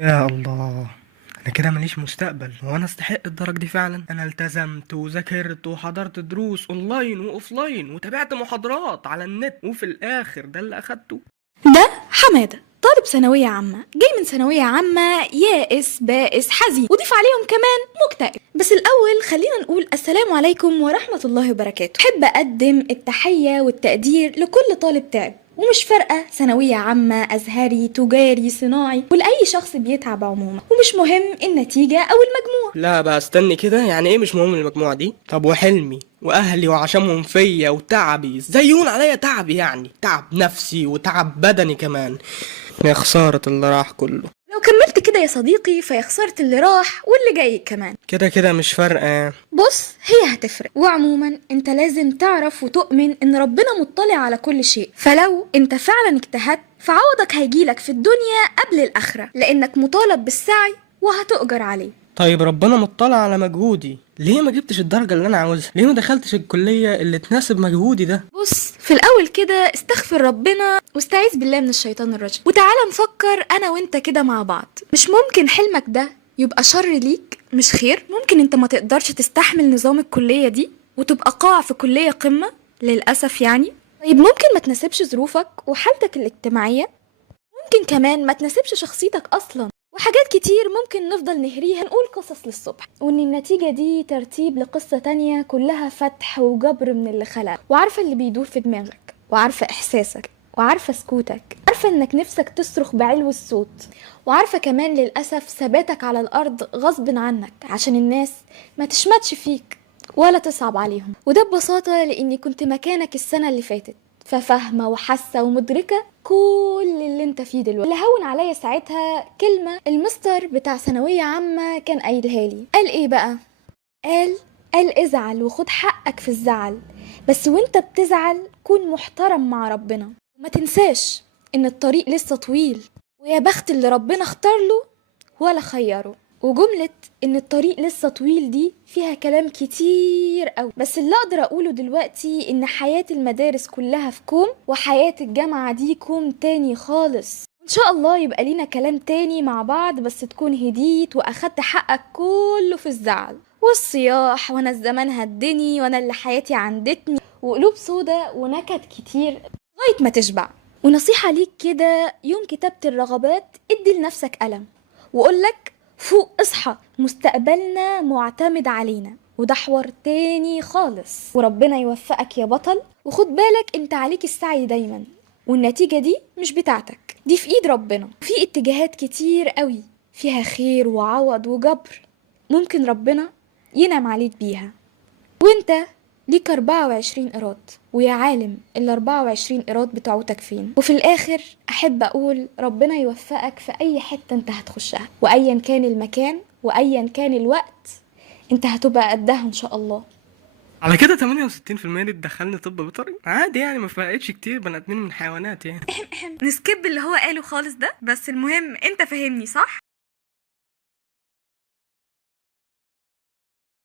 يا الله، انا كده ماليش مستقبل. وانا استحق الدرجة دي فعلا؟ انا التزمت وذاكرت وحضرت دروس اونلاين واوفلاين وتابعت محاضرات على النت، وفي الاخر ده اللي اخدته. ده حمادة طالب ثانوية عامة، جاي من ثانوية عامة يائس بائس حزين، وضيف عليهم كمان مكتئب. بس الأول خلينا نقول السلام عليكم ورحمة الله وبركاته. أحب أقدم التحية والتقدير لكل طالب تعب، ومش فارقة ثانوية عامة أزهري تجاري صناعي، ولأي شخص بيتعب عموما، ومش مهم النتيجة أو المجموع. لا بقى استني كده، يعني ايه مش مهم المجموعة دي؟ طب وحلمي واهلي وعشمهم فيا وتعبي ازاي يهون عليا تعبي؟ يعني تعب نفسي وتعب بدني كمان. يا خسارة اللي راح كله. لو كملت كده يا صديقي فيا خسارة اللي راح واللي جاي كمان. كده كده مش فارقة. بص، هي هتفرق، وعموما انت لازم تعرف وتؤمن ان ربنا مطلع على كل شيء، فلو انت فعلا اجتهدت فعوضك هيجيلك في الدنيا قبل الاخرة، لانك مطالب بالسعي وهتؤجر عليه. طيب ربنا مطلع على مجهودي، ليه ما جبتش الدرجة اللي انا عاوزها؟ ليه ما دخلتش الكلية اللي تناسب مجهودي ده؟ بص، في الاول كده استغفر ربنا واستعيذ بالله من الشيطان الرجيم، وتعالى نفكر انا وانت كده مع بعض. مش ممكن حلمك ده يبقى شر ليك مش خير؟ ممكن انت ما تقدرش تستحمل نظام الكلية دي وتبقى قاع في كلية قمة للأسف يعني؟ طيب ممكن ما تناسبش ظروفك وحالتك الاجتماعية، ممكن كمان ما تناسبش شخصيتك أصلا، وحاجات كتير ممكن نفضل نهريها نقول قصص للصبح، وإن النتيجة دي ترتيب لقصة تانية كلها فتح وجبر من اللي خلق، وعارفة اللي بيدور في دماغك، وعارفة إحساسك، وعارفة سكوتك، عارفة إنك نفسك تصرخ بعلو الصوت، وعارفة كمان للأسف ثباتك على الأرض غصب عنك عشان الناس ما تشمتش فيك ولا تصعب عليهم. وده ببساطة لأني كنت مكانك السنة اللي فاتت، ففاهمة وحاسة ومدركة كل اللي انت فيه دلوقتي. اللي هون عليا ساعتها كلمة المستر بتاع ثانوية عامة كان قايلها لي. قال ايه بقى؟ قال ازعل وخد حقك في الزعل، بس وانت بتزعل كون محترم مع ربنا، وما تنساش ان الطريق لسه طويل، ويا بخت اللي ربنا اختار له ولا خيره. وجملة ان الطريق لسه طويل دي فيها كلام كتير قوي، بس اللي اقدر اقوله دلوقتي ان حياة المدارس كلها في كوم، وحياة الجامعة دي كوم تاني خالص. ان شاء الله يبقى لينا كلام تاني مع بعض، بس تكون هديت واخدت حقك كله في الزعل والصياح، وانا الزمان هدني، وانا اللي حياتي عندتني، وقلوب سودا ونكد كتير لغاية ما تشبع. ونصيحة ليك كده، يوم كتابة الرغبات ادي لنفسك قلم وقولك فوق اصحى، مستقبلنا معتمد علينا، وده حوار تاني خالص. وربنا يوفقك يا بطل، وخد بالك انت عليك السعي دايما، والنتيجة دي مش بتاعتك، دي في ايد ربنا. في اتجاهات كتير قوي فيها خير وعوض وجبر، ممكن ربنا ينعم عليك بيها، وانت ليك 24 قيراط، ويا عالم ال 24 قيراط بتوعتك فين. وفي الاخر احب اقول ربنا يوفقك في اي حتة انت هتخشها، وايا كان المكان وايا كان الوقت انت هتبقى قدها ان شاء الله. على كده 68% دي تدخلني طب بيطري عادي، يعني ما فرقتش كتير بني ادمين من حيوانات يعني. نسكيب اللي هو قاله خالص ده، بس المهم انت فاهمني صح؟